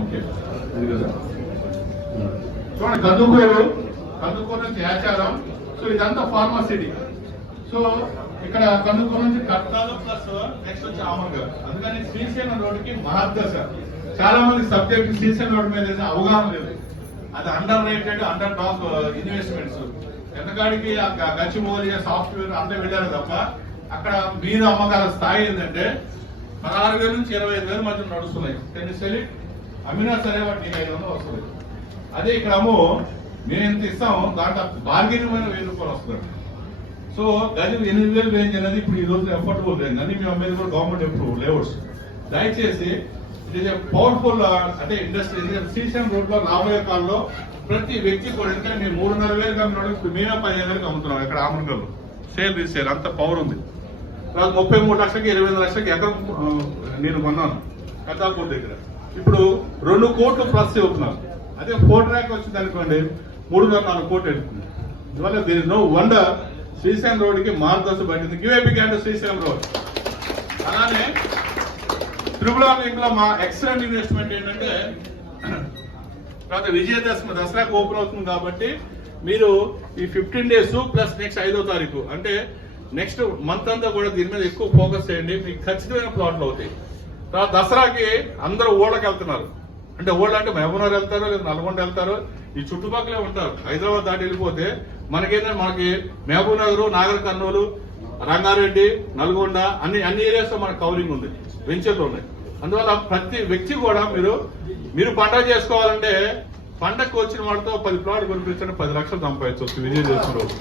Okay చూడండి, కందుకూరు నుంచి ఆచారం. సో ఇదంతా ఫార్మసిటీ. సో ఇక్కడ కందుకూరు నుంచి కట్టాలు ప్లస్ నెక్స్ట్ వచ్చి ఆమర్గారు. అందుకని శ్రీశైలం రోడ్డుకి మహర్దశ. చాలా మంది సబ్జెక్ట్ శ్రీశైలం రోడ్డు మీద అవగాహన లేదు. అది under rated, under top investments. ఎంతకాడికి గచ్చిమౌలిగా సాఫ్ట్వేర్ అంతా వెళ్ళారు తప్ప అక్కడ మీద అమ్మకాల స్థాయి ఏంటంటే 16,000 నుంచి 25,000 మధ్య నడుస్తున్నాయి. తెలిసి అమ్మినా సరే వాటి 500 వస్తుంది. అదే ఇక్కడ అమ్మో మేము ఎంత ఇస్తాము, దాంట్లో బార్గెనింగ్ అయిన 1,000 రూపాయలు వస్తుంది. సో గది 8,000 రేంజ్ అనేది ఇప్పుడు ఈ రోజు ఎఫర్టబుల్ రేంజ్ అని మేము అమ్మేది కూడా గవర్నమెంట్ అప్రూవ్ లేఅవుట్స్. దయచేసి ఇట్ ఈస్ పవర్ఫుల్ అంటే ఇండస్ట్రీ. శ్రీశైలం రోడ్ లో రాబోయే కాలంలో ప్రతి వ్యక్తి కూడా, ఎందుకంటే మేము 3,500 అమ్మినప్పుడు మేమే 15,000 అమ్ముతున్నాం ఇక్కడ ఆమరంగల్లో. సేల్ రీసేల్ అంత పవర్ ఉంది. 33 లక్షలకి 25 లక్షలకి ఎకరం నేను కొన్నాను కథాపూర్ దగ్గర. ఇప్పుడు 2 కోట్లు ప్లస్ అవుతున్నారు. అదే 4 ట్రాక్ వచ్చింది అనుకోండి 3-4 కోట్లు వెళ్తుంది. ఇవాళ there is no wonder Srisailam రోడ్డుకి మార్గదర్శ పట్టింది. Give a big hand Srisailam road. అలానే త్రిపుర లింక్ లో మా ఎక్సలెంట్ ఇన్వెస్ట్మెంట్ ఏంటంటే తర్వాత విజయదశమి దసరాకు ఓపెన్ అవుతుంది కాబట్టి మీరు ఈ 15 days ప్లస్ నెక్స్ట్ 5వ తారీఖు అంటే నెక్స్ట్ మంత్ అంతా కూడా దీని మీద ఎక్కువ ఫోకస్ చేయండి. మీకు ఖచ్చితమైన ప్లాట్లు అవుతాయి. తర్వాత దసరాకి అందరూ ఓళ్ళకి వెళ్తున్నారు. అంటే ఓళ్ళు అంటే మహబూబ్నగర్ వెళ్తారు, లేదా నల్గొండ వెళ్తారు, ఈ చుట్టుపక్కలే ఉంటారు. హైదరాబాద్ దాటి వెళ్ళిపోతే మనకేంటంటే మనకి మహబూబ్నగర్, నాగర్ కర్నూలు, రంగారెడ్డి, నల్గొండ అన్ని ఏరియాస్ లో మనకు కవరింగ్ ఉంది, వెంచర్లు ఉన్నాయి. అందువల్ల ప్రతి వ్యక్తి కూడా మీరు పండగ చేసుకోవాలంటే పండగకు వచ్చిన వాటితో 10 ప్లాట్లు కొనిపించండి, 10 లక్షలు సంపాదించవచ్చు విజయదశమి రోజు.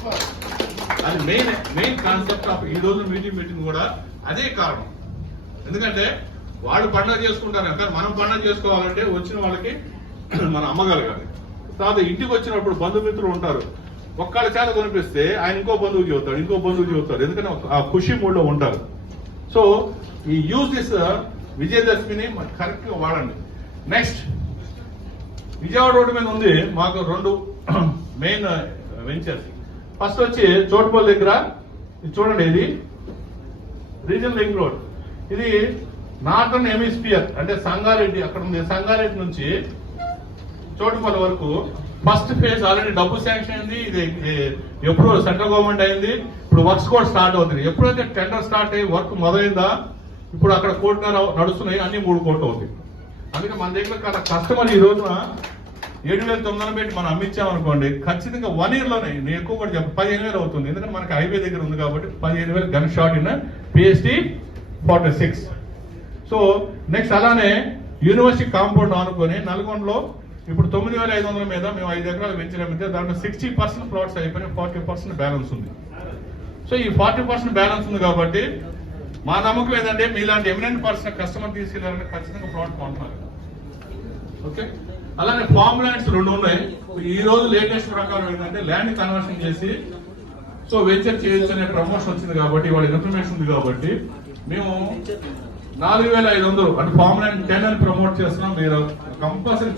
అది మెయిన్ కాన్సెప్ట్ ఆఫ్ ఈ రోజు మీటింగ్ కూడా అదే కారణం. ఎందుకంటే వాళ్ళు పండుగ చేసుకుంటారు, కానీ మనం పండుగ చేసుకోవాలంటే వచ్చిన వాళ్ళకి మనం అమ్మగలగాలి. తర్వాత ఇంటికి వచ్చినప్పుడు బంధుమిత్రులు ఉంటారు. ఒక్కళ్ళ చేత కొనిపిస్తే ఆయన ఇంకో బంధువుకి చెబుతాడు, ఎందుకంటే ఆ ఖుషి మూడ్ లో ఉంటారు. సో ఈ యూజ్ దిస్ విజయదశమిని కరెక్ట్ గా వాడండి. నెక్స్ట్ విజయవాడ రోడ్డు మీద ఉంది మాకు 2 మెయిన్ వెంచర్స్. ఫస్ట్ వచ్చి చోటుపల్లి దగ్గర చూడండి, ఇది రీజనల్ లింక్ రోడ్. ఇది నార్తర్న్ హెమిస్ఫియర్ అంటే సంగారెడ్డి అక్కడ ఉంది. సంగారెడ్డి నుంచి చోటుపల్లి వరకు ఫస్ట్ ఫేజ్ ఆల్రెడీ డబ్బు శాంక్షన్ అయింది. ఇది ఎప్పుడు సెంట్రల్ గవర్నమెంట్ అయింది. ఇప్పుడు వర్క్స్ కూడా స్టార్ట్ అవుతుంది. ఎప్పుడైతే టెండర్ స్టార్ట్ అయ్యి వర్క్ మొదలైందా ఇప్పుడు అక్కడ 1.5 కోట్లు నడుస్తున్నాయి, అన్ని 3 కోట్లు అవుతాయి. అందుకే మన దగ్గర కస్టమర్ ఈ రోజున 7,900 పెట్టి మనం అమ్మించామనుకోండి, ఖచ్చితంగా 1 year లోనే నేను ఎక్కువ కూడా 15,000 అవుతుంది. ఎందుకంటే మనకి హైవే దగ్గర ఉంది కాబట్టి 15,000 gun shot in PST 46. So next అలానే యూనివర్సిటీ కాంపౌండ్ ఆనుకొని నల్గొండలో ఇప్పుడు 9,500 మీద మేము 5 ఎకరాలు పెంచినామంటే దాంట్లో 60% ప్లాట్స్ అయిపోయి 40% బ్యాలెన్స్ ఉంది. సో ఈ 40% బ్యాలెన్స్ ఉంది కాబట్టి మా నమ్మకం ఏంటంటే మీలాంటి ఎమినెంట్ పర్సన్ కస్టమర్ తీసుకెళ్లారంటే ఖచ్చితంగా ప్లాట్ కొంటున్నారు. ఓకే, అలానే ఫార్మ్ ల్యాండ్స్ 2 ఉన్నాయి. ఈ రోజు లేటెస్ట్ ప్రకారం ఏంటంటే ల్యాండ్ కన్వర్షన్ చేసి సో వెంచర్ చేయొచ్చు అనే ప్రమోషన్ వచ్చింది కాబట్టి వాళ్ళ ఇన్ఫర్మేషన్ ఉంది కాబట్టి మేము 4,500 అంటే ఫార్మ్ ల్యాండ్ 10 అని ప్రమోట్ చేస్తున్నాం. మీరు కంపల్సరీ